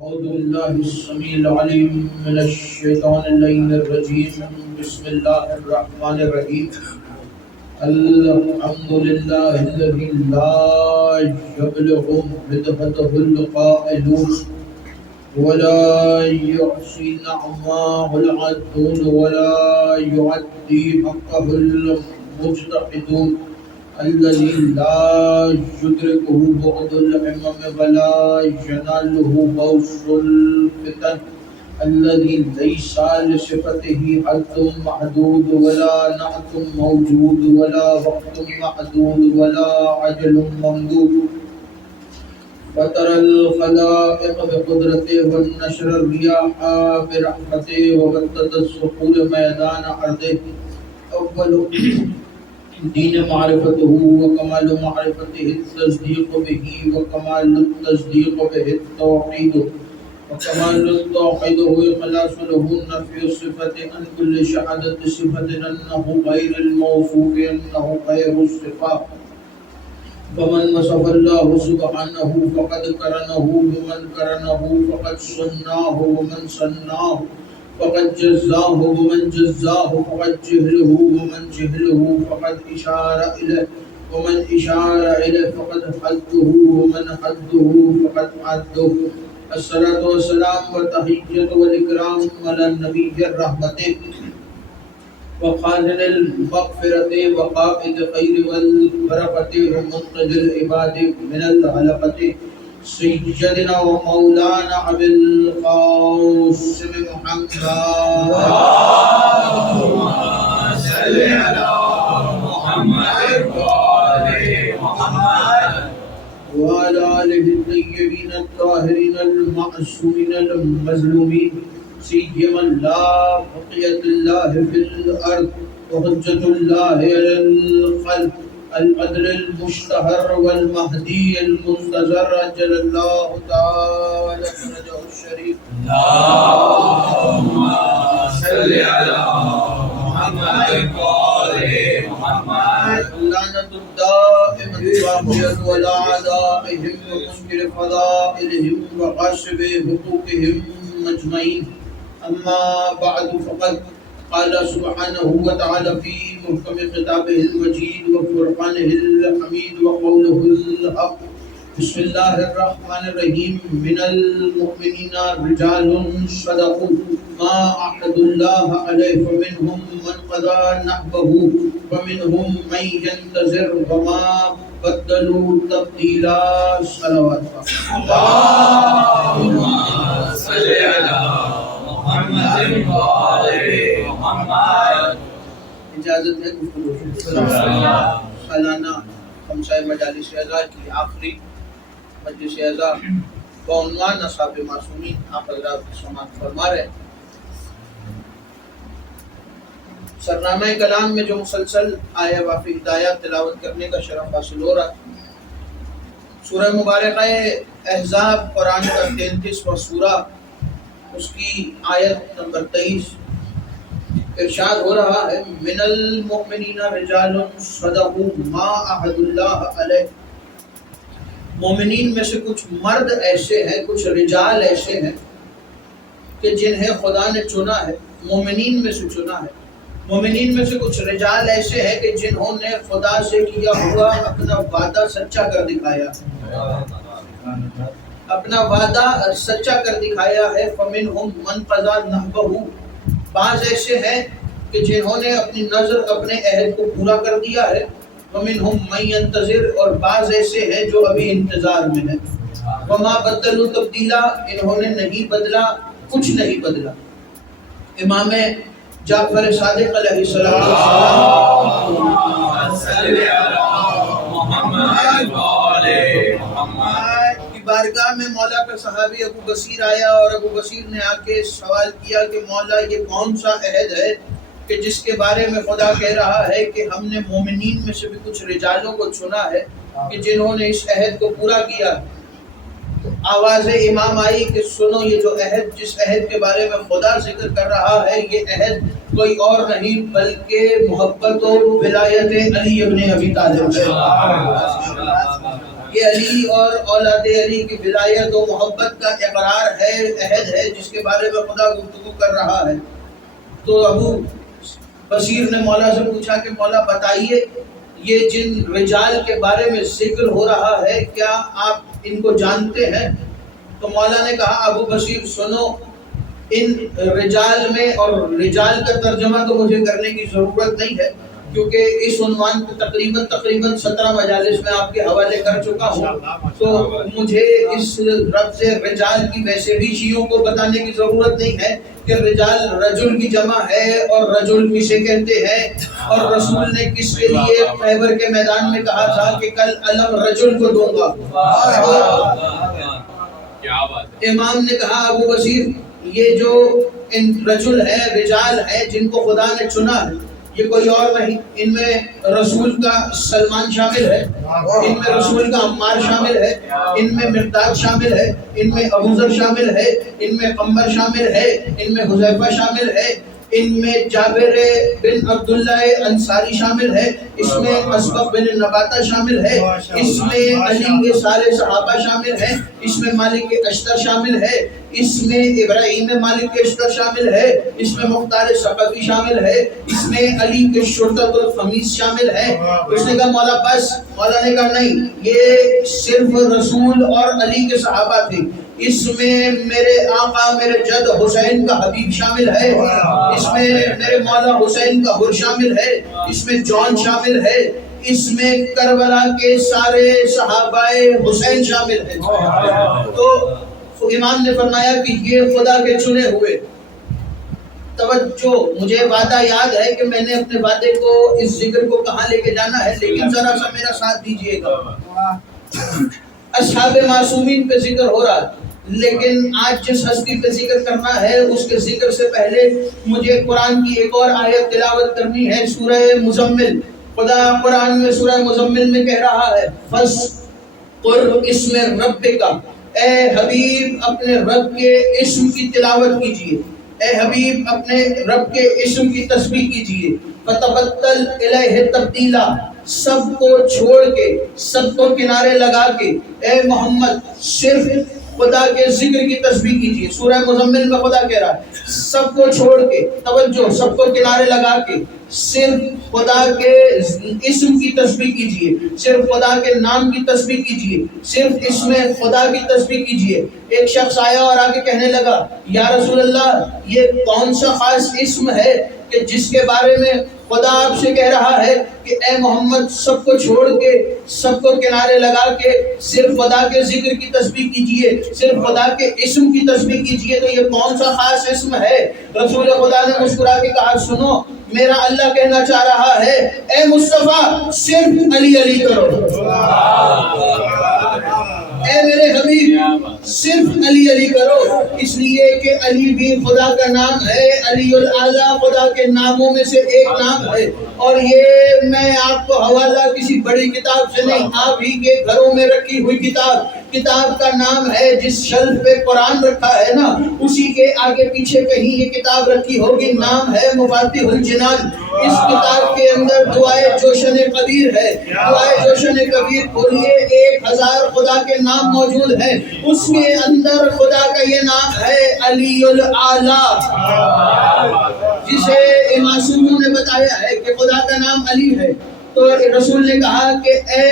أعوذ بالله السميع العليم من الشيطان اللعين الرجيم. بسم الله الرحمن الرحيم. الحمد لله الذي لا يبلغ مدحته القائلون ولا يحصي نعماه العدون ولا يعدي حقه المجتهدون الذي لا يدركه بعد الأمم ولا يناله بوس الفتن الذي ليس لصفته حد محدود ولا نعت موجود ولا وقت محدود ولا عجل ممدود فترى الخلائق بقدرته والنشر الرياح برحمته وبدد الصخور ميدان عرضه أول دین معرفته وکمال معرفته التصدیق به وکمال التصدیق به التوحید وکمال التوحید هو اخلاص له نفي الصفة عن كل شهادة صفة أنه غير الموصوف أنه غير الصفات فمن وصف الله سبحانه فقد قرنه بمن قرنه فقد صناه ومن صناه فقد جزاه ومن جزاه فقد جهله ومن جهله فقد إشار إليه ومن إشار إليه فقد حده ومن حده فقد عده. الصلاة والسلام والتحية والإكرام على النبي الرحمة وخازن المغفرة وقائد خير والبركة ومنقذ العباد من الهلكة سيدنا ومولانا أبي القاسم محمد اللهم صل على محمد وآل محمد وعلى آله الطيبين الطاهرين المعصومين المظلومين سيما لا بقية الله في الأرض وحجة الله على الخلق القدر المشتهر والمهدي المنتظر عجل الله تعالى فرجه الشريف. اللهم صل على محمد وآل محمد اللعنة الدائمة باقية ولا أعدائهم ومنكر فضائلهم وغاصب حقوقهم أجمعين. أما بعد فقد قال سبحانه وتعالى في محكم كتابه المجيد وفرقانه الحميد وقوله الحق. بسم الله الرحمن الرحيم. من المؤمنين رجال صدقوا ما عاهدوا الله عليه فمنهم من قضى نحبه ومنهم من ينتظر وما بدلوا تبديلا. صلوات اللهم صل على محمد وآل محمد. اجازت ہے گفتگو سالانہ خمسۂ مجالس اعضاء کی آخری مجلس اعضاء بعنوان اصحاب معصومین آپ حضرات سماعت فرما رہے ہیں. سرنامہ کلام میں جو مسلسل آیا وافی ہدایات تلاوت کرنے کا شرف حاصل ہو رہا ہے. سورہ مبارکہ احزاب قرآن کا 33واں سورہ اس کی آیت نمبر 23 ارشاد ہو رہا ہے من المؤمنین رجال صدقوا ما عاهدوا اللہ علیہ. مومنین میں سے کچھ مرد ایسے ہیں, کچھ رجال ایسے ہیں کہ جنہیں خدا نے چنا ہے. مومنین میں سے چنا ہے. مومنین میں سے کچھ رجال ایسے ہیں کہ جنہوں نے خدا سے کیا ہوا اپنا وعدہ سچا کر دکھایا, اپنا وعدہ سچا کر دکھایا ہے. فمنہم من قضى نحبہ, بعض ایسے ہیں کہ جنہوں نے اپنی نظر اپنے عہد کو پورا کر دیا ہے. ومنہم من ينتظر, اور بعض ایسے ہیں جو ابھی انتظار میں ہیں. وما بدلوا تبدیلا, انہوں نے نہیں بدلا, کچھ نہیں بدلا. امام جعفر صادق علیہ السلام اللهم صل على محمد وآل محمد کی بارگاہ میں مولا کا صحابی ابو بصیر آیا اور ابو بصیر نے آ کے سوال کیا کہ مولا یہ کون سا عہد ہے کہ جس کے بارے میں خدا کہہ رہا ہے کہ ہم نے مومنین میں سے بھی کچھ رجالوں کو چنا ہے کہ جنہوں نے اس عہد کو پورا کیا. تو آواز امام آئی کہ سنو, یہ جو عہد, جس عہد کے بارے میں خدا ذکر کر رہا ہے, یہ عہد کوئی اور نہیں بلکہ محبت و ولایت علی ابن ابی طالب ہے. یہ علی اور اولاد علی کی ولایت و محبت کا اقرار ہے، عہد ہے، جس کے بارے میں خدا گفتگو کر رہا ہے۔ تو ابو بصیر نے مولا سے پوچھا کہ مولا بتائیے، یہ جن رجال کے بارے میں ذکر ہو رہا ہے کیا آپ ان کو جانتے ہیں؟ تو مولا نے کہا ابو بصیر سنو، ان رجال میں، اور رجال کا ترجمہ تو مجھے کرنے کی ضرورت نہیں ہے کیونکہ اس عنوان کو تقریباً 17 مجالس میں آپ کے حوالے کر چکا ہوں، تو مجھے اس لفظ رجال کی ویسے بھی شیعوں کو بتانے کی ضرورت نہیں ہے کہ رجال رجل کی جمع ہے اور رجل کسے کہتے ہیں، اور رسول نے کس کے لیے خیبر کے میدان میں کہا تھا کہ کل علم رجل کو دوں گا۔ امام نے کہا ابو بصیر یہ جو ان رجل ہے، رجال ہے جن کو خدا نے چنا ہے، یہ کوئی اور نہیں، ان میں رسول کا سلمان شامل ہے، ان میں رسول کا عمار شامل ہے، ان میں مقداد شامل ہے، ان میں ابوذر شامل ہے، ان میں قمر شامل ہے، ان میں حذیفہ شامل ہے، ان میں جابر بن عبداللہ انصاری شامل ہے، اس میں اسبق بن نباتہ شامل ہے، اس میں علی کے سارے صحابہ شامل ہیں، اس میں مالک اشتر شامل ہے، اس میں ابراہیم مالک اشتر شامل ہے، اس میں مختار ثقفی شامل ہے، اس میں علی کے شرطت الخمیس شامل ہے۔ اس نے کہا مولا بس، مولا نے کہا نہیں، یہ صرف رسول اور علی کے صحابہ تھے، اس میں میرے آقا میرے جد حسین کا حبیب شامل ہے، اس میں میرے مولا حسین کا حر شامل ہے، اس میں جون شامل ہے، اس میں کربلا کے سارے صحابہ حسین شامل ہیں۔ تو امام نے فرمایا کہ یہ خدا کے چنے ہوئے، توجہ، مجھے وعدہ یاد ہے کہ میں نے اپنے وعدے کو، اس ذکر کو کہاں لے کے جانا ہے، لیکن ذرا سا میرا ساتھ دیجئے گا۔ اصحاب معصومین پہ ذکر ہو رہا ہے، لیکن آج جس ہستی پہ ذکر کرنا ہے اس کے ذکر سے پہلے مجھے قرآن کی ایک اور آیت تلاوت کرنی ہے، سورہ مزمل۔ خدا قرآن میں سورہ مزمل میں کہہ رہا ہے فَاذْكُرْ اسْمَ رَبِّكَ، اے حبیب اپنے رب کے اسم کی تلاوت کیجئے، اے حبیب اپنے رب کے اسم کی تسبیح کیجئے، فَتَبَتَّلْ إِلَيْهِ تَبْتِيلًا، سب کو چھوڑ کے، سب کو کنارے لگا کے، اے محمد صرف خدا کے ذکر کی تسبیح کیجئے۔ سورہ مزمل میں خدا کہہ رہا ہے سب کو چھوڑ کے، توجہ، سب کو کنارے لگا کے صرف خدا کے اسم کی تسبیح کیجئے، صرف خدا کے نام کی تسبیح کیجئے، صرف اسم خدا کی تسبیح کیجئے۔ ایک شخص آیا اور آگے کہنے لگا یا رسول اللہ یہ کون سا خاص اسم ہے کہ جس کے بارے میں خدا آپ سے کہہ رہا ہے کہ اے محمد سب کو چھوڑ کے، سب کو کنارے لگا کے صرف خدا کے ذکر کی تسبیح کیجئے، صرف خدا کے اسم کی تسبیح کیجئے، تو یہ کون سا خاص اسم ہے؟ رسول خدا نے مسکرا کے کہا سنو، میرا اللہ کہنا چاہ رہا ہے اے مصطفیٰ صرف علی علی کرو، اے میرے حبیب صرف علی علی کرو، اس لیے کہ علی بھی خدا کا نام ہے، علی الاعلیٰ خدا کے ناموں میں سے ایک نام ہے، اور یہ میں آپ کو حوالہ کسی بڑی کتاب سے نہیں، آپ ہی کے گھروں میں رکھی ہوئی کتاب کا نام ہے، جس شلف پہ قرآن رکھا ہے نا اسی کے آگے پیچھے کہیں یہ کتاب رکھی ہوگی، نام ہے مفاتیح الجنان۔ اس کتاب کے اندر دعائے جوشن کبیر ہے، دعائے جوشن کبیر کھولیے، 1000 خدا کے نام موجود ہیں، اس کے اندر خدا کا یہ نام ہے علی الاعلیٰ، جسے معصوموں نے بتایا ہے کہ خدا کا نام علی ہے۔ تو رسول نے کہا کہ اے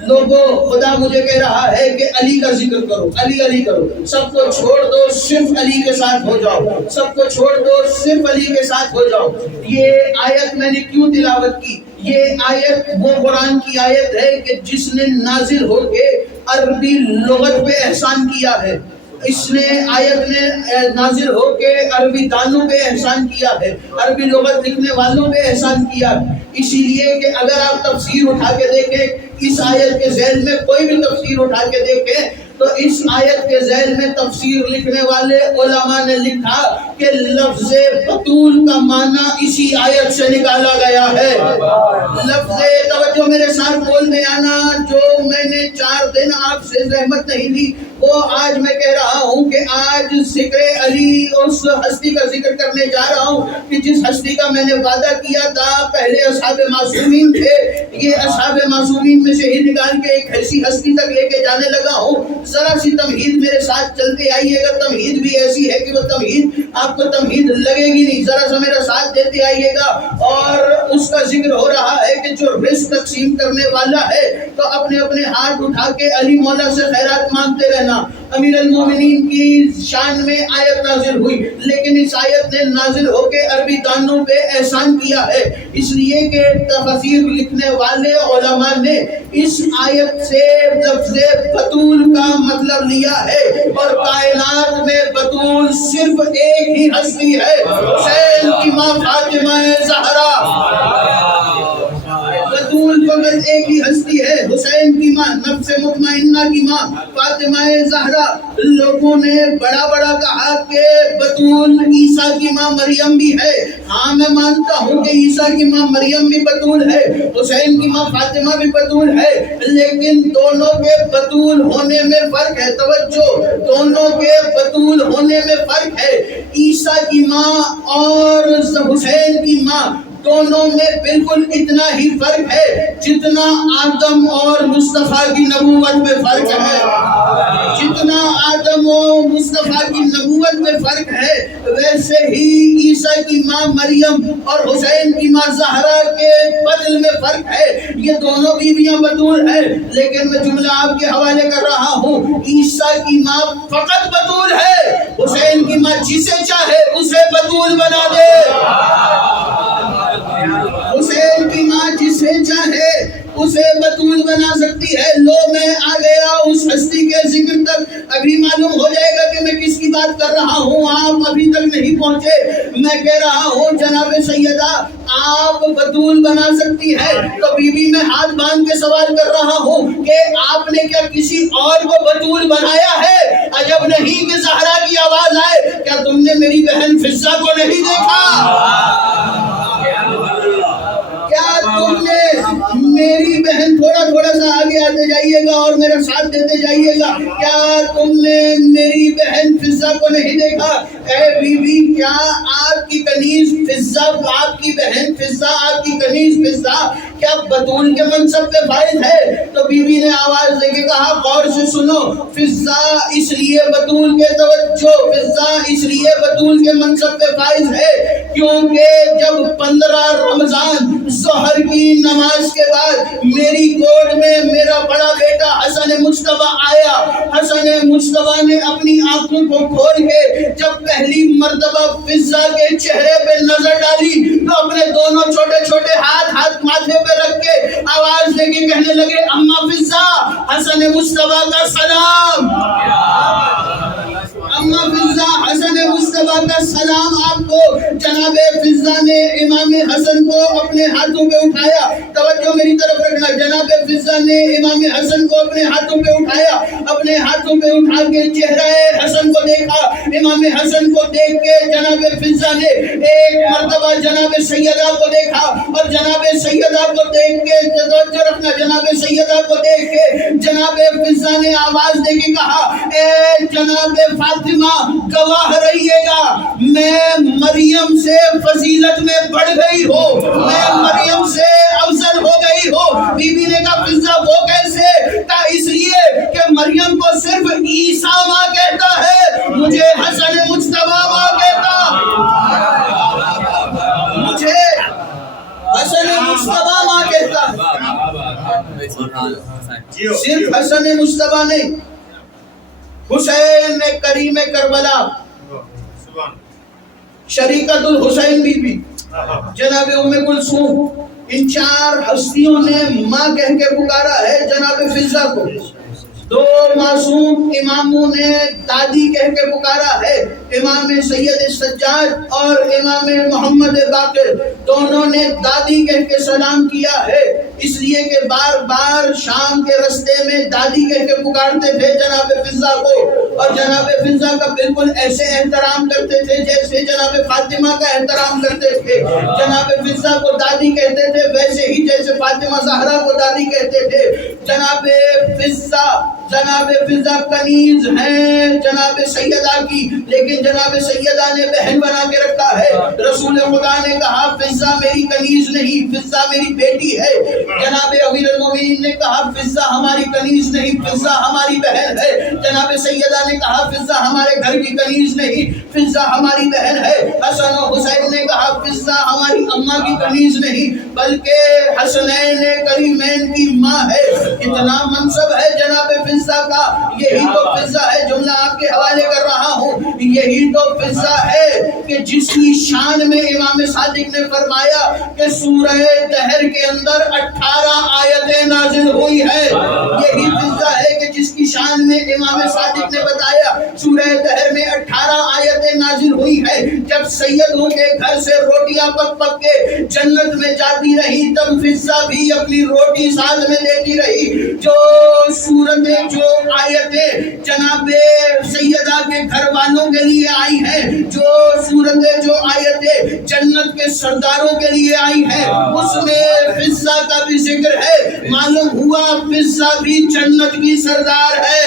لوگوں، خدا مجھے کہہ رہا ہے کہ علی کا ذکر کرو، علی علی کرو، سب کو چھوڑ دو صرف علی کے ساتھ ہو جاؤ، سب کو چھوڑ دو صرف علی کے ساتھ ہو جاؤ۔ یہ آیت میں نے کیوں تلاوت کی؟ یہ آیت وہ قرآن کی آیت ہے کہ جس نے نازل ہو کے عربی لغت پہ احسان کیا ہے، اس نے آیت نے نازل ہو کے عربی دانوں پہ احسان کیا ہے، عربی لغت لکھنے والوں پہ احسان کیا ہے۔ اسی لیے کہ اگر آپ تفسیر اٹھا کے دیکھیں، اس آیت کے ذیل میں کوئی بھی تفسیر اٹھا کے دیکھیں تو اس آیت کے ذیل میں تفسیر لکھنے والے علماء نے لکھا کہ لفظ بطول کا معنی اسی آیت سے نکالا گیا ہے. لفظ توجہ میرے ساتھ بول دے آنا، جو میں نے 4 دن آپ سے زحمت نہیں لی وہ آج میں کہہ رہا ہوں کہ آج ذکر علی اس ہستی کا ذکر کرنے جا رہا ہوں کہ جس ہستی کا میں نے وعدہ کیا تھا. پہلے اصحاب معصومین تھے، یہ اصحاب معصومین میں سے ہی نکال کے ایک ایسی ہستی تک لے کے جانے لگا ہوں. ذرا سی تمہید میرے ساتھ چلتے آئیے گا. تمہید بھی ایسی ہے کہ وہ تمہید آپ کو تمہید لگے گی نہیں. ذرا سا میرا ساتھ دیتے آئیے گا. اور اس کا ذکر ہو رہا ہے کہ جو رزق تقسیم کرنے والا ہے تو اپنے اپنے ہاتھ اٹھا کے علی مولا سے خیرات مانگتے رہنا. امیر المومنین کی شان میں آیت نازل ہوئی، لیکن اس آیت نے نازل ہو کے عربی دانوں پہ احسان کیا ہے، اس لیے کہ تفسیر لکھنے والے علماء نے اس آیت سے لفظ بطول کا مطلب لیا ہے. اور کائنات میں بطول صرف ایک ہی ہستی ہے، حسین کی ماں فاطمہ زہرا. بطول فقط ایک ہی ہستی ہے، حسین کی ماں، نفس مطمئنہ کی ماں فاطمہ زہرا. لوگوں نے بڑا بڑا کہا کہ بطول عیسیٰ کی ماں مریم بھی ہے. ہاں میں مانتا ہوں کہ عیسیٰ کی ماں مریم بھی بطول ہے، حسین کی ماں فاطمہ بھی بطول ہے، لیکن دونوں کے بطول ہونے میں فرق ہے. توجہ، دونوں کے بطول ہونے میں فرق ہے. عیسیٰ کی ماں اور حسین کی ماں دونوں میں بالکل اتنا ہی فرق ہے جتنا آدم اور مصطفیٰ کی نبوت میں فرق ہے. جتنا آدم و مصطفیٰ کی نبوت میں فرق ہے ویسے ہی عیسیٰ کی ماں مریم اور حسین کی ماں زہرا کے بدل میں فرق ہے. یہ دونوں بیویاں بطول ہیں، لیکن میں جملہ آپ کے حوالے کر رہا ہوں. عیسیٰ کی ماں فقط بطول ہے، حسین کی ماں جسے چاہے اسے بطول بنا دے. حسین کی ماں جسے چاہے اسے بطول بنا سکتی ہے. لو میں آ گیا اس ہستی کے ذکر تک. ابھی معلوم ہو جائے گا کہ میں کس کی بات کر رہا ہوں. آپ ابھی تک نہیں پہنچے. میں کہہ رہا ہوں جناب سیدہ آپ بطول بنا سکتی ہے تو بی بی میں ہاتھ باندھ کے سوال کر رہا ہوں کہ آپ نے کیا کسی اور کو بطول بنایا ہے؟ عجب نہیں کہ زہرا کی آواز آئے، کیا تم نے میری بہن فضہ کو نہیں دیکھا؟ کیا تم نے میری بہن، تھوڑا سا آگے آتے جائیے گا اور میرا ساتھ دیتے جائیے گا، کیا تم نے میری بہن فضہ کو نہیں دیکھا؟ اے بی بی، کیا آپ کی کنیز فضہ، آپ کی بہن فضہ، آپ کی کنیز فضہ کیا بطول کے منصب پہ فائز ہے؟ تو بی بی نے آواز دے کے کہا غور سے سنو، فضہ اس لیے بطول کے توجہ، فضہ اس لیے بطول کے منصب پہ فائز ہے کیونکہ جب 15 رمضان ظہر کی نماز کے بعد میری گود میں میرا بڑا بیٹا حسن مجتبیٰ آیا. حسن مجتبیٰ نے اپنی آنکھوں کو کھول کے جب پہلی مرتبہ فضہ کے چہرے پہ نظر ڈالی تو اپنے دونوں چھوٹے چھوٹے ہاتھ ماتھے پہ رکھ کے آواز دے کے کہنے لگے اما فضہ، حسن مجتبیٰ کا سلام. اما فضہ، حسن مجتبیٰ کا سلام آپ کو. جناب فضہ نے امام حسن کو اپنے ہاتھوں پہ اٹھایا. توجہ میری طرف رکھنا. جناب فضہ نے امام حسن کو اپنے ہاتھوں پہ اٹھایا. اپنے ہاتھوں پہ اٹھا کے چہرہ حسن کو دیکھا. امام حسن کو دیکھ کے جناب فضہ نے ایک مرتبہ جناب سیدہ کو دیکھا اور جناب سیدہ کو دیکھ کے توجہ رکھنا. جناب سیدہ کو دیکھ کے جناب فضہ نے آواز دے کے کہا اے جناب فاطمہ گواہ رہیے گا، میں مریم سے فضیلت میں بڑھ گئی ہوں، میں مریم سے افضل ہو گئی ہوں. بی بی نے کہا فضہ وہ کیسے؟ کہا اس لیے کہ مریم کو صرف عیسیٰ ماں کہتا ہے، مجھے حسن مجتبیٰ ماں کہتا، مجھے حسن مجتبیٰ ماں کہتا. صرف حسن مجتبیٰ نہیں، حسین کریم کربلا، شریکت الحسین بی بی، جناب ام کلثوم، ان 4 ہستیوں نے ماں کہہ کے پکارا ہے جناب فضہ کو. دو معصوم اماموں نے دادی کہہ کے پکارا ہے، امام سید سجاد اور امام محمد باقر، دونوں نے دادی کہہ کے سلام کیا ہے، اس لیے کہ بار بار شام کے رستے میں دادی کہہ کے پکارتے تھے جناب فضہ کو، اور جناب فضہ کا بالکل ایسے احترام کرتے تھے جیسے جناب فاطمہ کا احترام کرتے تھے۔ جناب فضہ کو دادی کہتے تھے ویسے ہی جیسے فاطمہ زہرا کو دادی کہتے تھے۔ جناب فضہ کنیز ہیں جناب سیدہ کی، لیکن جناب سیدہ نے بہن بنا کے رکھا ہے۔ رسول خدا نے کہا فضہ میری کنیز نہیں، فضہ میری بیٹی ہے۔ جناب امیر المومنین نے کہا فضہ ہماری کنیز نہیں، فضہ ہماری بہن ہے۔ جناب سیدہ نے کہا فضہ ہمارے گھر کی کنیز نہیں، فضہ ہماری بہن ہے۔ حسن و حسین نے کہا فضہ ہماری اماں کی کنیز نہیں، بلکہ حسنین کریمین کی ماں ہے۔ اتنا منصب ہے جناب فضہ کا، یہی تو فضہ ہے، جملہ آپ کے حوالے کر رہا ہوں، یہی تو فضہ ہے کہ جس کی شان میں امام صادق نے فرمایا کہ سورہ دہر کے اندر 18 آیتیں نازل ہوئی ہے۔ یہی فضہ ہے کہ جس کی شان میں امام صادق نے بتایا سورہ دہر میں 18 آیتیں نازل ہوئی ہے۔ جب سیدوں کے گھر سے روٹیاں پک پک کے جنت میں جاتی رہی، تب فضہ بھی اپنی روٹی ساتھ میں دیتی رہی۔ جو صورتیں، جو آیتیں جناب سیدہ کے گھر والوں کے لیے آئی ہیں، جو صورتیں، جو آیتیں جنت کے سرداروں کے لیے آئی ہیں، اس میں فضہ کا بھی ذکر ہے۔ معلوم ہوا فضہ بھی جنت کی سردار ہے،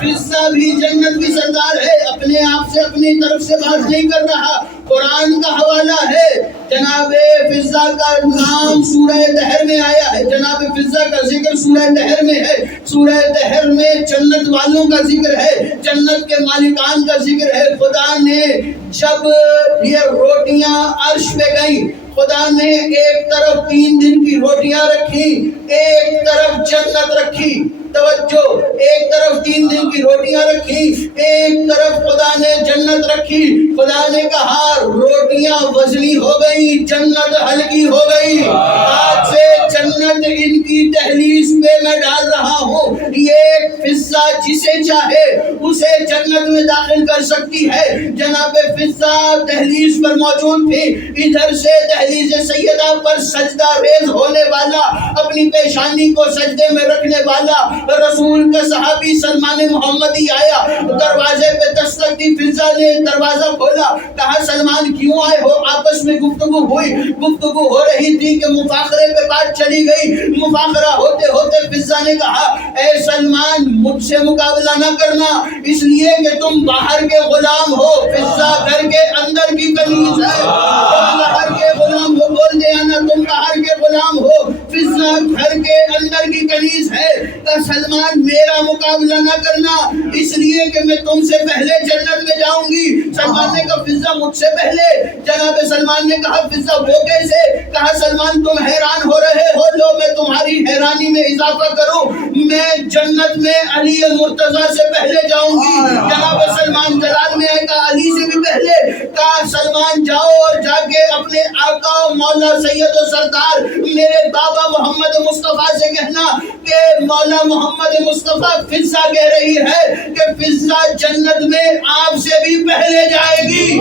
فضہ بھی جنت کی سردار ہے۔ اپنے آپ سے اپنی طرف سے بات نہیں کر رہا، قرآن کا حوالہ ہے۔ جناب فضہ کا نام سورہ دہر میں آیا ہے، جناب فضہ کا ذکر سورہ دہر میں ہے۔ سورہ دہر میں جنت والوں کا ذکر ہے، جنت کے مالکان کا ذکر ہے۔ خدا نے جب یہ روٹیاں عرش پہ گئیں، خدا نے ایک طرف 3 دن کی روٹیاں رکھی، ایک طرف جنت رکھی۔ توجہ، ایک طرف 3 دن کی روٹیاں رکھی، ایک طرف خدا نے جنت رکھی۔ خدا نے کہا روٹیاں وزنی ہو گئی، جنت ہلکی ہو گئی، آج سے جنت ان کی دہلیز پہ میں ڈال رہا ہوں۔ یہ فضہ جسے چاہے اسے جنت میں داخل کر سکتی ہے۔ جناب فضہ دہلیز پر موجود تھی، ادھر سے دہلیز سیدہ پر سجدہ ریز ہونے والا، اپنی پیشانی کو سجدے میں رکھنے والا رسول کا صحابی سلمان محمدی آیا، دروازے پہ دستک دی، فضہ نے دروازہ کھولا، کہا سلمان کیوں آئے ہو؟ آپس میں گفتگو ہوئی، گفتگو ہو رہی تھی کہ مفاخرے پہ بات چلی گئی۔ مفاخرہ ہوتے ہوتے فضہ نے کہا اے سلمان مجھ سے مقابلہ نہ کرنا، اس لیے کہ تم باہر کے غلام ہو، فضہ گھر کے اندر کی کنیز ہے۔ تم باہر کے غلام ہو، بول دے آنا تم باہر کے غلام ہو، فضہ گھر کے اندر کی کنیز ہے۔ سلمان میرا مقابلہ نہ کرنا، اس لیے کہ میں تم سے پہلے جنت میں جاؤں گی۔ سلمان نے کہا فضہ مجھ سے پہلے؟ جناب سلمان نے کہا فضہ وہ کیسے؟ کہا سلمان تم حیران ہو رہے ہو، لو میں تمہاری حیرانی میں اضافہ کروں، میں جنت میں علی مرتضیٰ سے پہلے جاؤں گی۔ جناب سلمان جلال میں آئے، کہا علی سے بھی پہلے؟ کہا سلمان جاؤ اور جا کے اپنے آقا و مولا سید و سردار میرے بابا محمد مصطفیٰ سے کہنا کہ مولا محمد مصطفیٰ فضہ کہہ رہی ہے کہ فضہ جنت میں آپ سے بھی پہلے جائے گی،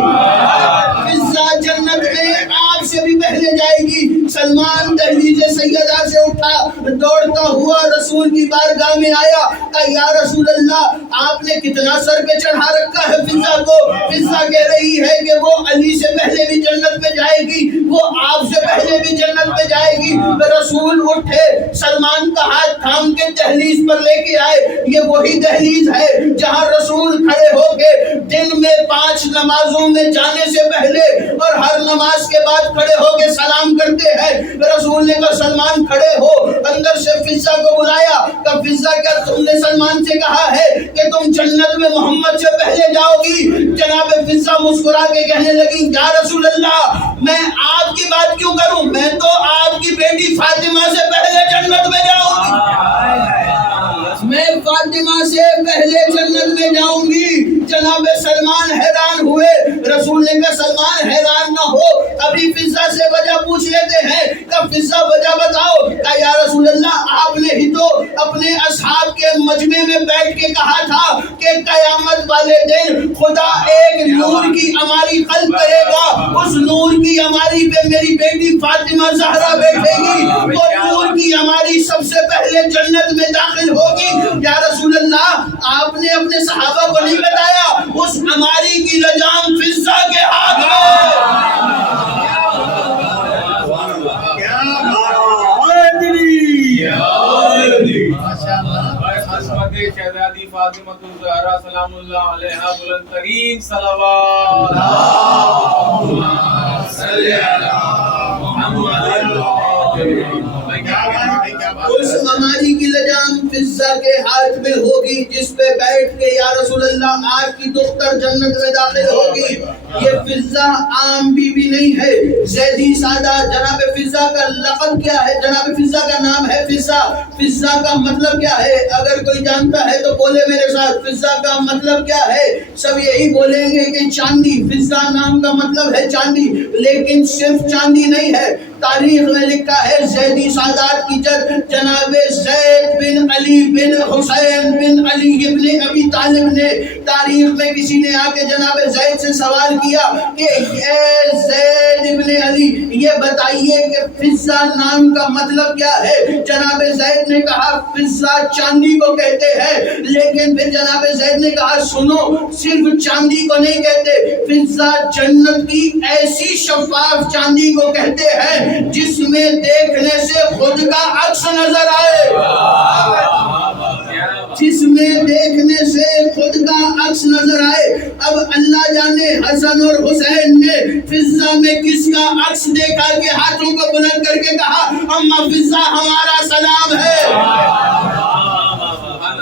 فضہ جنت میں آپ سے بھی پہلے جائے گی۔ سلمان دہلیز سیدہ سے اٹھا، دوڑتا ہوا رسول کی بارگاہ میں آیا، کہا یا رسول اللہ آپ نے کتنا سر پہ چڑھا رکھا ہے فضہ کو؟ فضہ کہہ رہی ہے کہ وہ علی سے پہلے بھی جنت میں جائے گی، وہ آپ سے پہلے بھی جنت میں جائے گی۔ رسول اٹھے، سلمان کا ہاتھ تھام کے دہلیز پر لے کے آئے۔ یہ وہی دہلیز ہے جہاں رسول کھڑے ہو کے دن میں 5 نمازوں میں جانے سے پہلے اور ہر نماز کے بعد کھڑے ہو کے سلام کرتے ہیں۔ رسول نے کہا سلمان کھڑے ہو، اندر سے فضہ کو بلایا، کہا فضہ کیا تم نے سلمان سے کہا ہے کہ تم جنت میں محمد سے پہلے جاؤ گی؟ جناب فضہ مسکرا کے کہنے لگی یا رسول اللہ میں آپ کی بات کیوں کروں، میں تو آپ کی بیٹی فاطمہ سے پہلے جنت میں جاؤں گی۔ میں فاطمہ سے پہلے جنت میں جاؤں گی۔ جناب سلمان حیران ہوئے، رسول نے کہا سلمان حیران نہ ہو، ابھی فضا سے وجہ پوچھ لیتے ہیں۔ کب فضا وجہ بتاؤ؟ کہا یا رسول اللہ آپ نے ہی تو اپنے اصحاب کے مجمع میں بیٹھ کے کہا تھا کہ قیامت والے دن خدا ایک نور کی عماری خلق کرے گا، اس نور کی عماری پہ میری بیٹی فاطمہ زہرا بیٹھے گی، وہ نور کی عماری سب سے پہلے جنت میں داخل ہوگی۔ یا رسول اللہ آپ نے اپنے صحابہ کو نہیں بتایا اس عماری کی لجام فضا کے ہاتھ میں۔ شہزادی فاطمہ الزہرا سلام اللہ علیہا بلند ترین صلوات صلی اللہ محمد۔ اس عماری کی لجام فضا کے ہاتھ میں ہوگی جس پہ بیٹھ کے یا رسول اللہ آپ کی دختر جنت میں داخل ہوگی۔ یہ فضا عام بیوی نہیں ہے، زیدی سادہ۔ جناب فضا کا لقب کیا ہے؟ جناب فضا کا نام ہے فضا۔ فضا کا مطلب کیا ہے؟ اگر کوئی جانتا ہے تو بولے میرے ساتھ، فضا کا مطلب کیا ہے؟ سب یہی بولیں گے کہ چاندی۔ فضا نام کا مطلب ہے چاندی، لیکن صرف چاندی نہیں ہے۔ تاریخ میں لکھا ہے زیدی سادات کی جد جناب زید بن علی بن حسین بن علی ابن ابی طالب نے، تاریخ میں کسی نے آ کے جناب زید سے سوال کیا کہ اے زید ابن علی یہ بتائیے کہ فضا نام کا مطلب کیا ہے؟ جناب زید نے کہا فضا چاندی کو کہتے ہیں، لیکن پھر جناب زید نے کہا سنو صرف چاندی کو نہیں کہتے، فضا جنت کی ایسی شفاف چاندی کو کہتے ہیں جس میں دیکھنے سے خود کا عکس نظر آئے، جس میں دیکھنے سے خود کا عکس نظر آئے۔ اب اللہ جانے حسن اور حسین نے فضا میں کس کا عکس دیکھا کہ ہاتھوں کو بلند کر کے کہا اما فضا ہمارا سلام ہے۔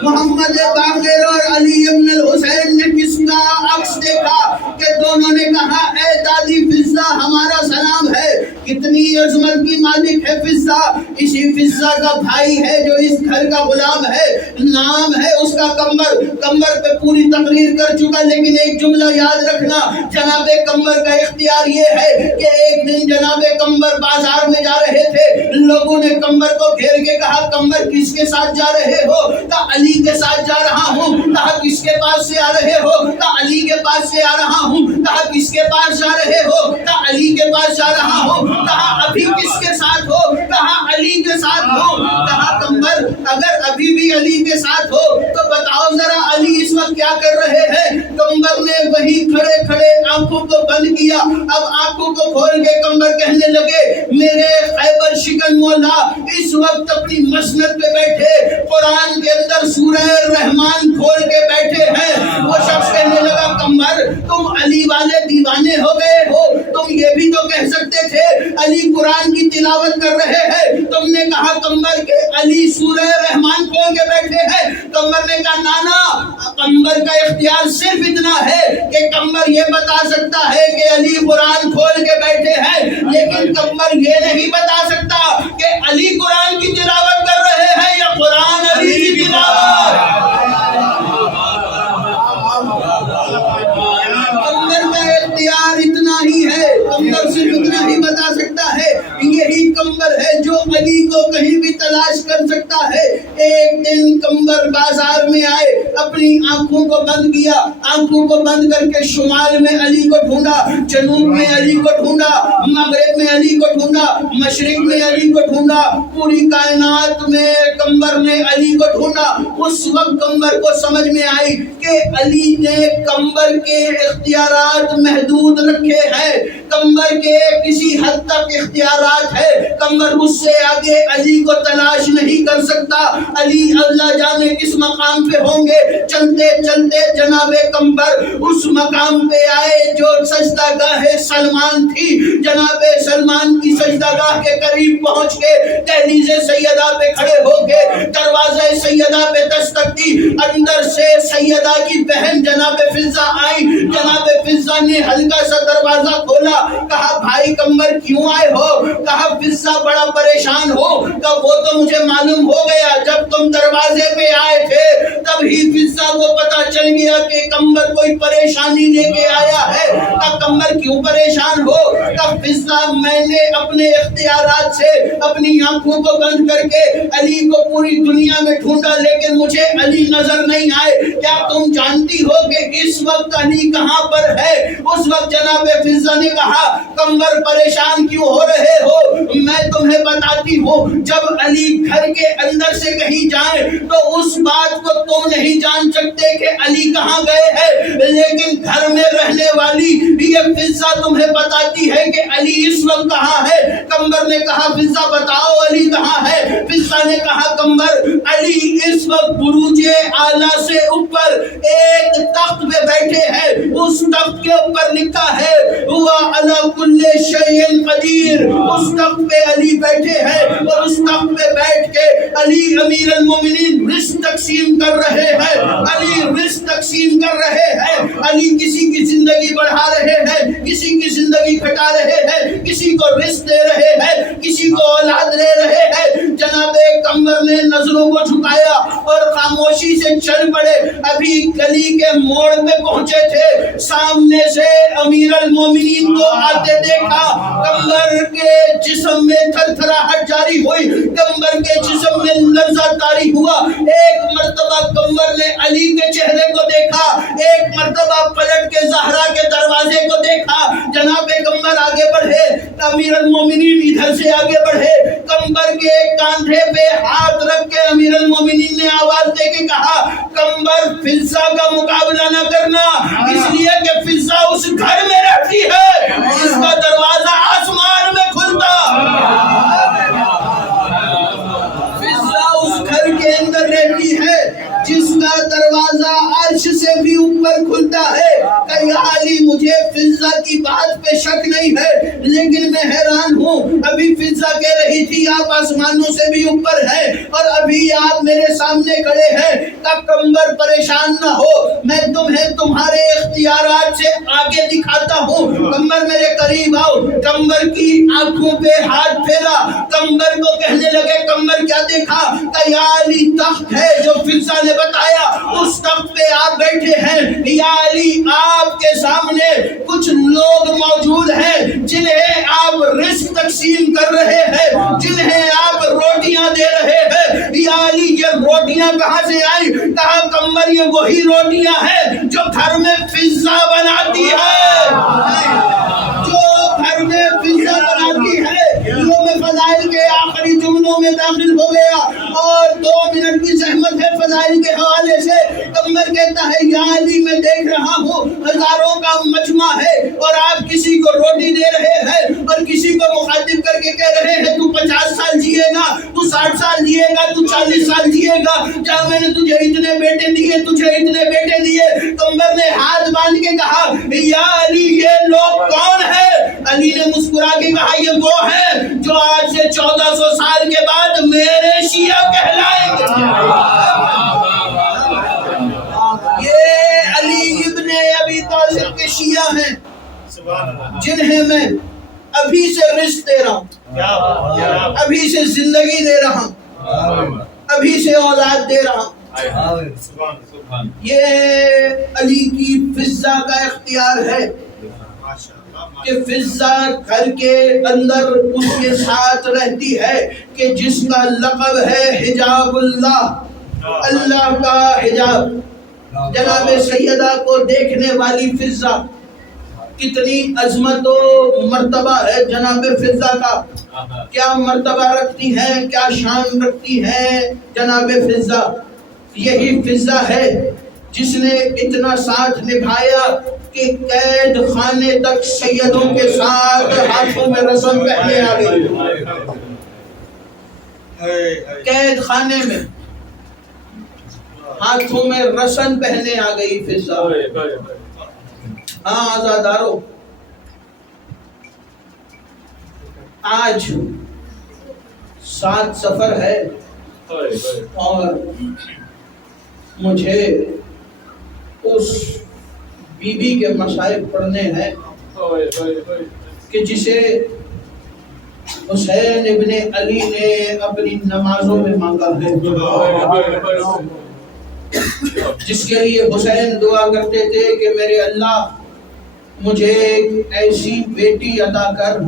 محمد باقر اور علی ابن الحسین نے کس کا عکس دیکھا کہ دونوں نے کہا اے دادی فضا ہمارا سلام ہے۔ کتنی عظمت کی مالک ہے فضا۔ اسی فضا کا بھائی ہے جو اس گھر کا غلام ہے، نام ہے اس کا قمر۔ قمر پہ پوری تقریر کر چکا، لیکن ایک جملہ یاد رکھنا، جناب قمر کا اختیار یہ ہے کہ ایک دن جناب قمر بازار میں جا رہے تھے، لوگوں نے قمر کو گھیر کے کہا قمر کس کے ساتھ جا رہے ہو؟ کہا علی کے ساتھ جا رہا ہوں۔ کہا کس کے پاس سے آ رہے ہو؟ کہا علی کے پاس سے آ رہا ہوں۔ کہا کس کے پاس جا رہے ہو؟ کہا علی کے پاس جا رہا ہوں۔ کہا ابھی کس کے ساتھ ہو؟ کہا علی کے ساتھ ہو۔ کہا قمر اگر ابھی بھی علی کے ساتھ ہو تو بتاؤ ذرا علی اس وقت کیا کر رہے ہیں؟ قمر نے وہی کھڑے کھڑے آنکھوں کو بند کیا۔ اب آنکھوں کو کھول کے قمر کہنے لگے میرے خیبر شکن مولا اس وقت اپنی مسند پہ بیٹھے قرآن کے اندر سورہ رحمان کھول کے بیٹھے ہیں۔ وہ شخص کہنے لگا قمر تم علی والے دیوانے ہو گئے ہو، تم یہ بھی تو کہہ سکتے تھے علی قرآن کی تلاوت کر رہے ہیں۔ تم نے کہا قمر کہ علی سورہ رحمان کھول کے بیٹھے ہیں۔ قمر نے کہا نانا قمر کا اختیار صرف اتنا ہے کہ قمر یہ بتا سکتا ہے کہ علی قرآن کھول کے بیٹھے ہیں، لیکن قمر یہ نہیں بتا سکتا کہ علی قرآن کی تلاوت کر رہے ہیں یا قرآن علی کی تلاوت۔ قمر کا اختیار اتنا ہی ہے، قمر صرف اتنا ہی بتا سکتا ہے۔ یہی قمر ہے جو علی کو کہیں بھی تلاش کر سکتا ہے۔ ایک دن قمر بازار میں آئے، اپنی آنکھوں کو بند کیا، آنکھوں کو بند کر کے شمال میں علی کو ڈھونڈا، جنوب میں علی کو ڈھونڈا، مغرب میں علی کو ڈھونڈا، مشرق میں علی کو ڈھونڈا، پوری کائنات میں قمر نے علی کو ڈھونڈا۔ اس وقت قمر کو سمجھ میں آئی کہ علی نے قمر کے اختیارات محدود رکھے ہیں، قمر کے کسی حد تک اختیارات ہے، قمر اس سے آگے علی کو تلاش نہیں کر سکتا۔ علی اللہ جانے کس مقام پہ ہوں گے۔ چلتے چلتے جناب قمر اس مقام پہ آئے جو سجدہ گاہ سلمان تھی۔ جناب سلمان کی سجدہ گاہ کے قریب پہنچ کے دہلیز سیدہ پہ کھڑے ہو کے دروازہ سیدہ پہ دستک دی۔ کی اندر سے سیدہ کی بہن جناب فضہ آئی. جناب فضہ نے ہلکا سا دروازہ کھولا, کہا بھائی قمر کیوں آئے ہو؟ کہا فضہ بڑا پریشان ہو. کہا وہ تو مجھے معلوم ہو گیا, جب تم دروازے پہ آئے تھے تب ہی فضہ کو پتا چل گیا کہ قمر کوئی پریشانی لے کے آیا ہے. کہا قمر کیوں پریشان ہو؟ کہا فضہ میں نے اپنے اختیارات سے اپنی آنکھوں کو بند کر کے علی کو پوری دنیا میں ڈھونڈا لیکن مجھے علی نظر نہیں آئے. کیا تم جانتی ہو کہ اس وقت علی کہاں پر ہے؟ اس وقت جناب فضہ نے کہا قمر پریشان کیوں ہو رہے ہو؟ میں تمہیں بتاتی ہوں, جب علی گھر کے اندر سے کہیں جائیں تو اس بات کو تم نہیں جان سکتے کہ علی کہاں گئے ہیں, لیکن گھر میں رہنے والی یہ فضہ تمہیں بتاتی ہے کہ علی اس وقت کہاں ہے. قمر نے کہا فضہ بتاؤ علی کہاں ہے؟ فضہ نے کہا قمر علی اس وقت بروج اعلیٰ سے اوپر ایک تخت پہ بیٹھے ہیں, اس تخت کے اوپر لکھا ہے ہوا علی کل شیء قدیر. اس تخت پہ علی بیٹھے ہیں اور اس تخت پہ بیٹھ کے علی امیر المومنین رزق تقسیم کر رہے ہیں. علی رزق تقسیم کر رہے ہیں. علی کسی کی زندگی بڑھا رہے ہیں, کسی کی زندگی گھٹا رہے ہیں, کسی کو رزق دے رہے ہیں, کسی کو اولاد دے رہے ہیں. جناب قمر نے نظروں کو جھکایا اور خاموشی سے چل پڑے. ابھی گلی کے موڑ پہ پہنچے تھے, سامنے سے امیر المومنین کو آتے دیکھا. قمر کے جسم میں تھر تھراہٹ جاری ہوئی, قمر کے جسم میں لرزہ طاری ہوا. ایک مرتبہ قمر نے علی کے چہرے کو دیکھا, ایک مرتبہ پلٹ کے زہرا کے دروازے کو دیکھا. جناب قمر آگے بڑھے, امیر المومنین ادھر سے آگے بڑھے. قمر کے کاندھے پہ ہاتھ رکھ کے امیر المومنین نے آواز دے کے کہا قمر فضہ کا مقابلہ نہ کرنا, اس لیے کہ فضہ اس گھر میں رہتی ہے جس کا دروازہ آسمان میں کھلتا. فضہ اس گھر کے اندر رہتی ہے جس کا دروازہ عرش سے بھی اوپر کھلتا ہے. کہ یا علی مجھے فضہ کی بات پہ شک نہیں ہے, لیکن میں حیران ہوں. ابھی فضہ کہہ رہی تھی آپ آسمانوں سے بھی اوپر ہیں اور ابھی آپ میرے سامنے کھڑے ہیں. کہ قمر پریشان نہ ہو, میں تمہیں تمہارے اختیارات سے آگے دکھاتا ہوں. قمر میرے قریب آؤ. قمر کی آنکھوں پہ ہاتھ پھیرا, قمر کو کہنے لگے قمر کیا دیکھا؟ کہ یا علی تخت ہے جو فضہ نے بتایا, اس تخت پہ آپ بیٹھے ہیں. یا علی آپ کے سامنے کچھ لوگ موجود ہیں جنہیں آپ رزق تقسیم کر رہے ہیں, جنہیں آپ روٹیاں دے رہے ہیں. یا علی یہ روٹیاں کہاں سے آئی؟ کہا قمر یہ وہی روٹیاں ہیں جو گھر میں فضہ بناتی ہے, جو گھر میں فضہ بناتی ہے. یوم فضائل کے آخری جملوں میں داخل ہو گیا اور 2 منٹ کی زحمت ہے فضائل کے حوالے سے. قمر کہتا ہے یا علی میں دیکھ رہا ہوں ہزاروں کا مجمع ہے اور آپ کسی کو روٹی دے رہے ہیں اور کسی کو مخاطب کر کے کہہ رہے ہیں تو 50 سال جیے گا, تو 60 سال جیے گا, تو 40 سال جیے گا, جہاں میں نے تجھے اتنے بیٹے دیے, تجھے اتنے بیٹے دیے. قمر نے ہاتھ باندھ کے کہا یا علی یہ لوگ کون ہیں؟ علی نے مسکرا کے کہا یہ وہ ہیں جو آج سے 1400 سال کے بعد میرے شیعہ کہلائیں گے. یہ علی ابن ابی طالب کے شیعہ ہیں جنہیں میں ابھی سے رزق دے رہا ہوں, ابھی سے زندگی دے رہا ہوں, ابھی سے اولاد دے رہا ہوں. یہ علی کی فضہ کا اختیار ہے کہ فضہ گھر کے اندر اس کے ساتھ رہتی ہے کہ جس کا لقب ہے حجاب اللہ, اللہ کا حجاب. جناب سیدہ کو دیکھنے والی فضہ, کتنی عظمت و مرتبہ ہے جناب فضہ کا, کیا مرتبہ رکھتی ہیں, کیا شان رکھتی ہیں جناب فضہ. یہی فضہ ہے جس نے اتنا ساتھ نبھایا کہ قید خانے تک سیدوں کے ساتھ ہاتھوں میں رسن پہنے آ گئی. قید خانے میں ہاتھوں میں رسن پہنے آ گئی فضہ. ہاں آزادارو, آج 7 سفر ہے اور مجھے اس بیوی کے مصائب پڑھنے ہیں کہ جسے حسین ابن علی نے اپنی نمازوں میں مانگا ہے، جس کے لیے حسین دعا کرتے تھے کہ میرے اللہ مجھے ایک ایسی بیٹی عطا کر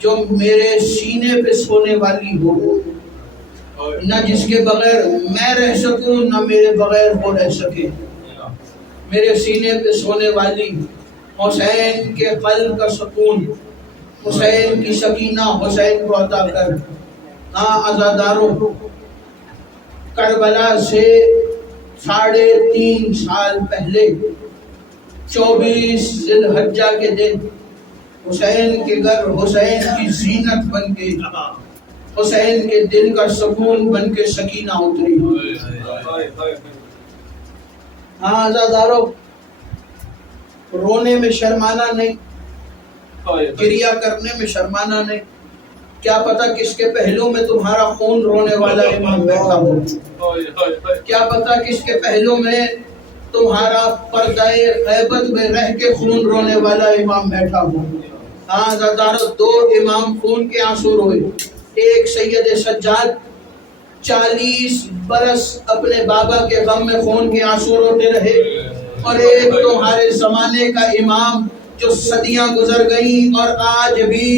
جو میرے سینے پہ سونے والی ہو، نہ جس کے بغیر میں رہ سکوں نہ میرے بغیر وہ رہ سکے، میرے سینے پہ سونے والی، حسین کے قلب کا سکون، حسین کی سکینہ حسین کو عطا کر۔ ہاں عزاداروں، کربلا سے 3.5 سال پہلے 24 ذی الحجہ کے دن حسین کے گھر حسین کی زینت بن کے، حسین کے دل کا سکون بن کے سکینہ اتری۔ ہاں عزاداروں، رونے میں شرمانا نہیں، گریہ کرنے میں شرمانا نہیں۔ کیا پتہ کس کے پہلو میں تمہارا خون رونے والا امام بیٹھا ہو، کیا پتہ کس کے پہلو میں تمہارا پردہ غیبت میں رہ کے خون رونے والا امام بیٹھا ہو۔ ہاں عزادارو، 2 امام خون کے آنسو روئے، ایک سید سجاد 40 برس اپنے بابا کے غم میں خون کے آنسو روتے رہے، اور ایک تمہارے زمانے کا امام جو صدیاں گزر گئیں اور آج بھی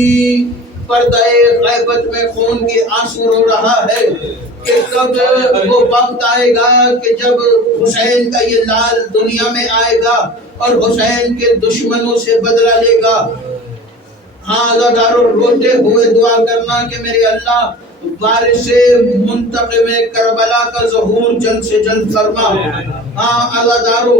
پردہ غیبت میں خون کے آنسو رو رہا ہے، کہ کب وہ وقت آئے گا کہ جب حسین کا یہ لال دنیا میں آئے گا اور حسین کے دشمنوں سے بدلہ لے گا۔ ہاں عزادارو، روتے ہوئے دعا کرنا کہ میرے اللہ وارث منتقم کربلا کا ظہور جلد سے جلد فرما۔ ہاں عزادارو،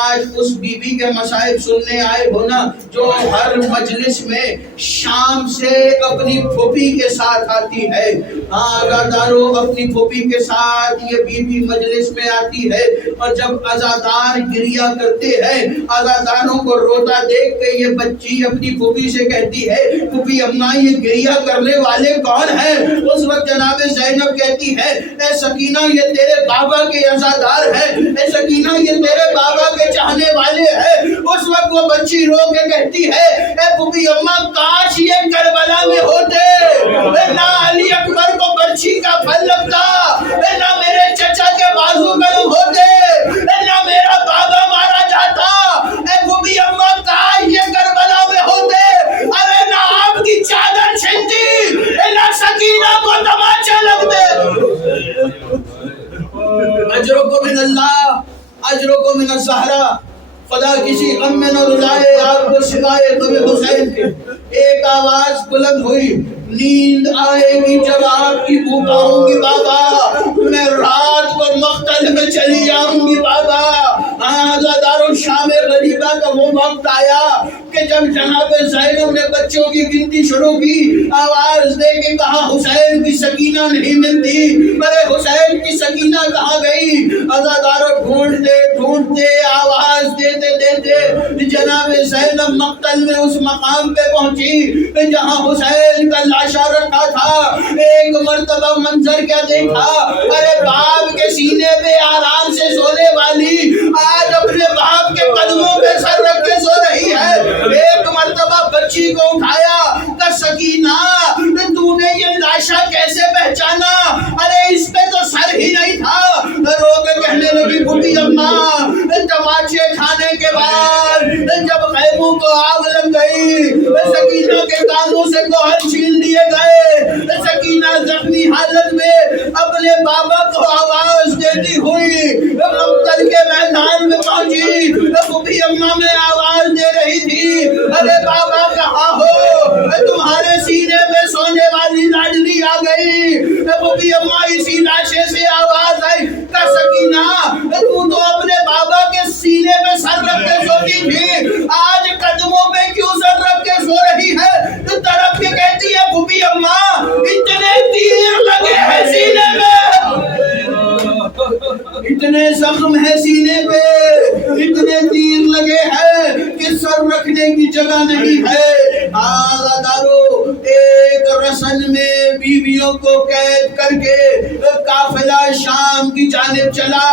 آج اس بی بی کے مصائب سننے آئے ہو نا، جو ہر مجلس میں شام سے اپنی پھوپھی کے ساتھ آتی ہے۔ ہاں عزادارو، اپنی پھوپھی کے ساتھ یہ بی بی مجلس میں آتی ہے، اور جب عزادار گریہ کرتے ہیں، عزاداروں کو روتا دیکھ کے یہ بچی اپنی پھوپھی سے کہتی ہے، پھوپھی اماں یہ گریہ کرنے والے کون ہیں؟ اس وقت جناب زینب کہتی ہے، اے سکینہ یہ تیرے بابا کے عزادار ہیں، اے سکینہ یہ تیرے بابا کے چاہنے والے ہیں۔ اس وقت وہ بچی رو کے کہتی ہے، اے پھوپھی اماں کاش یہ کربلا میں ہوتے، نہ علی اکبر کو برچھی کا پھل لگتا، نہ میرے چچا کے بازو گرم ہوتے، نہ میرا بابا مارا جاتا۔ اے پھوپھی اماں کاش یہ کربلا میں ہوتے، ارے نہ آپ کی چادر چھنتی، نہ سکینہ کو تماچا لگتے۔ اجرکم من اللہ، اجرکم من الزہرا، خدا کسی غم میں نہ رلائے آپ کو سوائے غم حسین کے۔ ایک آواز بلند ہوئی، نیند آئے گی جب آپ کی پکاروں گی بابا، میں رات کو مقتل میں چلی جاؤں گی بابا۔ عزادارو، شام غریبہ کا وہ وقت آیا کہ جب جناب زینب نے بچوں کی گنتی شروع کی، آواز دے کے کہا حسین کی سکینہ نہیں ملتی، ارے حسین کی سکینہ کہاں گئی؟ عزادارو، ڈھونڈتے ڈھونڈتے آواز دیتے دیتے جناب زینب مقتل میں اس مقام پہ پہنچی جہاں حسین کا لاشا رکھا تھا۔ ایک مرتبہ منظر کیا دیکھا، ارے باپ کے سینے پہ آرام سے سونے والی آج اپنے باپ کے قدموں پہ سر رکھ کے سو رہی ہے۔ ایک مرتبہ بچی کو اٹھایا کہ سکینہ تو نے یہ لاشا کیسے پہچانا؟ ارے اس پہ تو سر ہی نہیں تھا۔ رو کے کہنے لگی پھوپھی اماں، تماچے کھانے کے بعد جب خیموں کو آگ لگ گئی، سکینہ کے کانوں سے گوہر چھین لیے گئے، سکینہ زخمی حالت میں اپنے بابا کو آواز دیتی ہوئی مقتل کے میدان میں پہنچی۔ پھوپھی اماں میں آواز دے رہی تھی، ارے بابا کہاں ہو؟ تمہارے سینے پہ سونے والی لاڈلی آ گئی۔ پھوپھی اماں اسی لاشے سے آواز آئی کہ سکینہ تو تو اپنے بابا کے سینے پہ سر رکھ کے سوتی تھی، آج قدموں پہ کیوں سر رکھ کے سو رہی ہے؟ تو تڑپ کے کہتی ہے پھوپھی اماں اتنے تیر لگے ہیں سینے میں، اتنے زخم ہے سینے پہ، اتنے تیر لگے ہیں کہ سر رکھنے کی جگہ نہیں ہے۔ عزادارو، ایک رسن میں بیویوں کو قید کر کے قافلہ شام کی جانب چلا.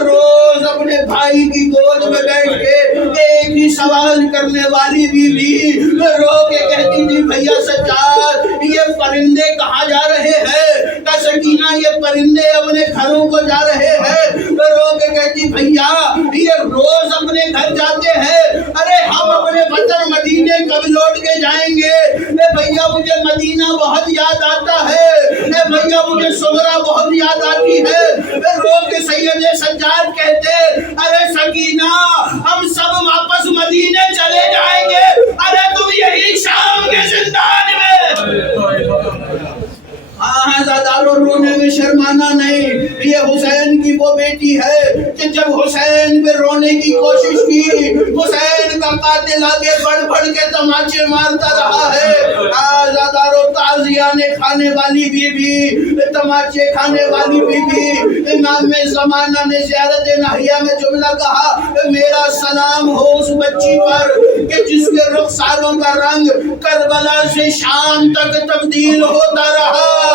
روز اپنے بھائی کی گود میں بیٹھ کے ایک ہی سوال کرنے والی بیوی رو کے کہتی تھی بھیا سجاد یہ پرندے کہاں جا رہے ہیں؟ کہ سکینہ یہ پرندے اپنے گھروں کو جا رہے ہیں. رو کے کہتی بھیا یہ روز اپنے گھر جاتے ہیں. ارے ہم اپنے وطن مدینے کب لوٹ کے جائیں گے؟ بھیا مجھے مدینہ بہت یاد آتا ہے. بھیا مجھے سغرا بہت یاد آتی ہے. رو کے سید سجاد کہتے ارے سکینہ ہم سب واپس مدینے چلے جائیں گے. ارے تم یہی شام کے زندان میں. زادارو رونے میں شرمانا نہیں. یہ حسین کی وہ بیٹی ہے کہ جب حسین پہ رونے کی کوشش کی حسین کا قاتل آگے بڑھ بڑھ کے تماچے مارتا رہا ہے. زادارو تعزیانے کھانے والی بیوی تماچے کھانے والی بیوی. امام زمانہ نے زیارت ناہیہ میں جملہ کہا میرا سلام ہو اس بچی پر کہ جس کے رخساروں کا رنگ کربلا سے شام تک تبدیل ہوتا رہا.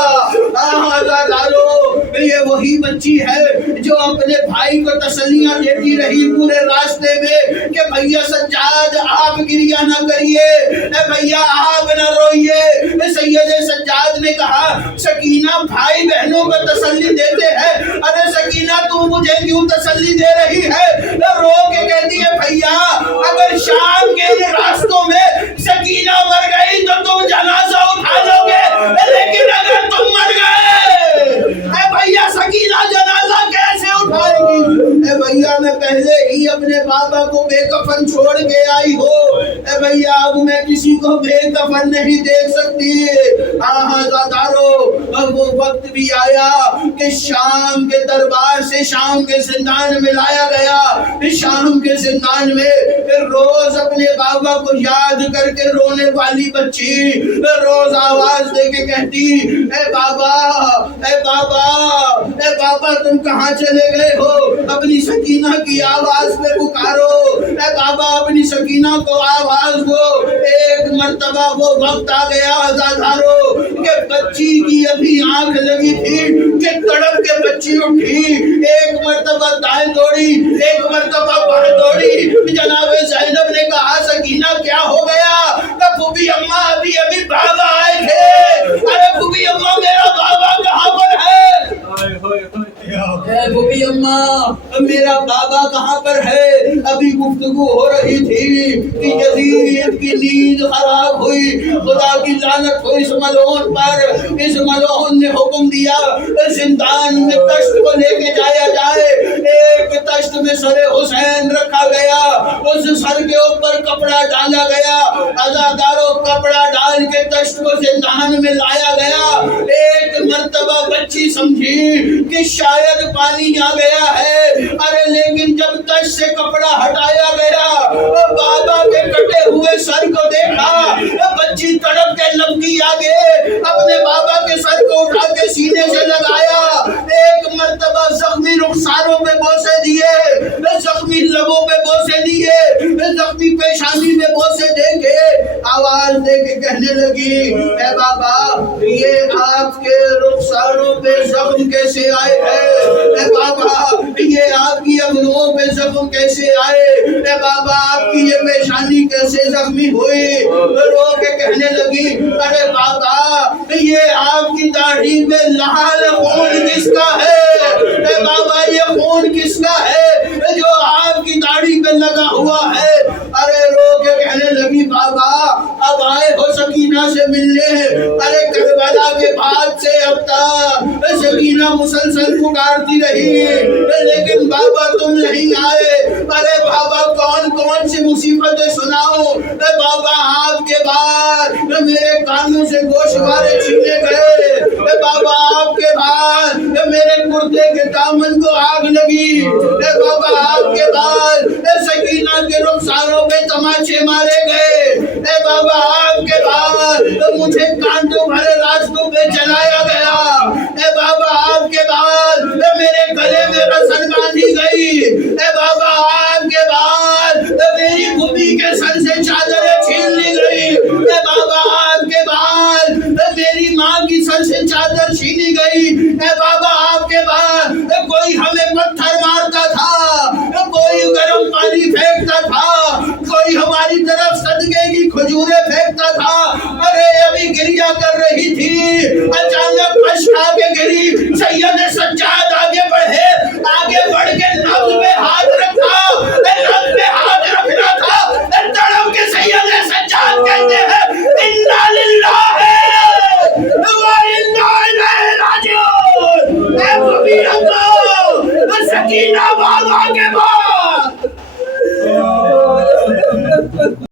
یہ وہی بچی ہے جو اپنے بھائی کو تسلیاں دیتی رہی پورے راستے میں کہ بھیا سجاد آپ گریہ نہ کریے, بھیا آپ نہ روئیے. سید سجاد نے کہا سکینہ بھائی بہنوں کو تسلی دیتے ہیں. ارے سکینہ تو مجھے کیوں تسلی دے رہی ہے؟ رو کے کہتی ہے بھیا اگر شام کے راستوں میں سکینہ مر گئی تو تم جنازہ اٹھا لو گے, لیکن اگر تم مر گئے بھیا سکینہ جنازہ کیسے اٹھائے گی؟ بھیا میں پہلے ہی اپنے بابا کو بے کفن چھوڑ کے آئی ہو. بھیا اب میں کسی کو بے کفن نہیں دیکھ سکتی. زادارو وہ وقت بھی آیا کہ شام کے دربار سے شام کے زندان میں لایا گیا. شام کے زندان میں روز اپنے بابا کو یاد کر کے رونے والی بچی روز آواز دے کے کہتی اے بابا اے بابا اے بابا تم کہاں چلے گئے ہو؟ اپنی سکینہ کی آواز پہ پکارو. اے بابا اپنی سکینہ کو آواز دو. ایک مرتبہ وہ وقت آ گیا زادارو کہ بچی کی ابھی آنکھ لگی تھی کہ تڑپ کے بچی اٹھی. ایک مرتبہ دائیں دوڑی ایک مرتبہ بائیں دوڑی. جناب زینب نے کہا سکینہ کیا ہو گیا؟ کہ پھوپھی اماں ابھی ابھی بابا آئے تھے. ارے پھوپھی اماں میرا بابا کہاں پر ہے؟ پھوپھی اماں میرا بابا کہاں پر ہے؟ ابھی گفتگو ہو رہی تھی کہ یزید کی نیند خراب ہوئی. خدا کی لعنت ہو اس ملعون پر. اس ملعون نے حکم دیا زندان میں تشت کو لے کے جایا جائے. ایک تشت میں سر حسین رکھا گیا. اس سر کے اوپر کپڑا ڈالا گیا. عزاداروں کپڑا ڈال کے تشت کو زندان میں لایا گیا. ایک مرتبہ بچی سمجھی کہ شاید پانی آ گیا ہے. ارے لیکن جب تشت سے کپڑا ہٹایا گیا بابا کے کٹے ہوئے سر کو دیکھا. بچی تڑپ کے لپکی آگے اپنے بابا کے سر کو اٹھا کے سینے سے لگایا. ایک مرتبہ زخمی رخساروں پہ بوسے دیے, زخمی لبوں پہ بوسے دیے, زخمی پیشانی میں بوسے دے کے آواز دے کے کہنے لگی اے بابا یہ آپ کے رخساروں پہ زخم کیسے آئے ہیں؟ اے بابا یہ آپ کی انگلیوں پہ زخم کیسے آئے؟ اے بابا آپ کی یہ پیشانی کیسے زخمی ہوئی؟ رو کے کہنے لگی ارے بابا یہ آپ کی داڑھی میں لال خون کس کا ہے؟ اے بابا یہ خون کس کا ہے جو آپ کی داڑھی پہ لگا ہوا ہے؟ ارے رو کے کہنے لگی بابا اب آئے ہو سکینہ سے ملنے. ارے کربلا کے بعد سے اب تک سکینہ مسلسل پکارتی رہی لیکن بابا تم نہیں آئے. ارے بابا کون کون سی مصیبتیں سناؤ. اے بابا آپ کے بعد میرے کانوں سے گوشوارے چھینے گئے. اے بابا آپ کے بعد میرے کرتے کے دامن کو آگ لگی. اے بابا آپ کے بعد سکینہ کے رخساروں پہ تماچے مارے گئے. اے بابا آپ کے بعد مجھے کانٹوں بھرے راستوں پہ چلایا گیا. اے بابا آپ کے بعد میرے گلے میں رسن باندھی گئی. اے بابا آپ کے بعد میری پھوپھی کے سر سے چادریں چھین لی گئی. اے بابا آپ کے بعد مدینہ والوں کے بعد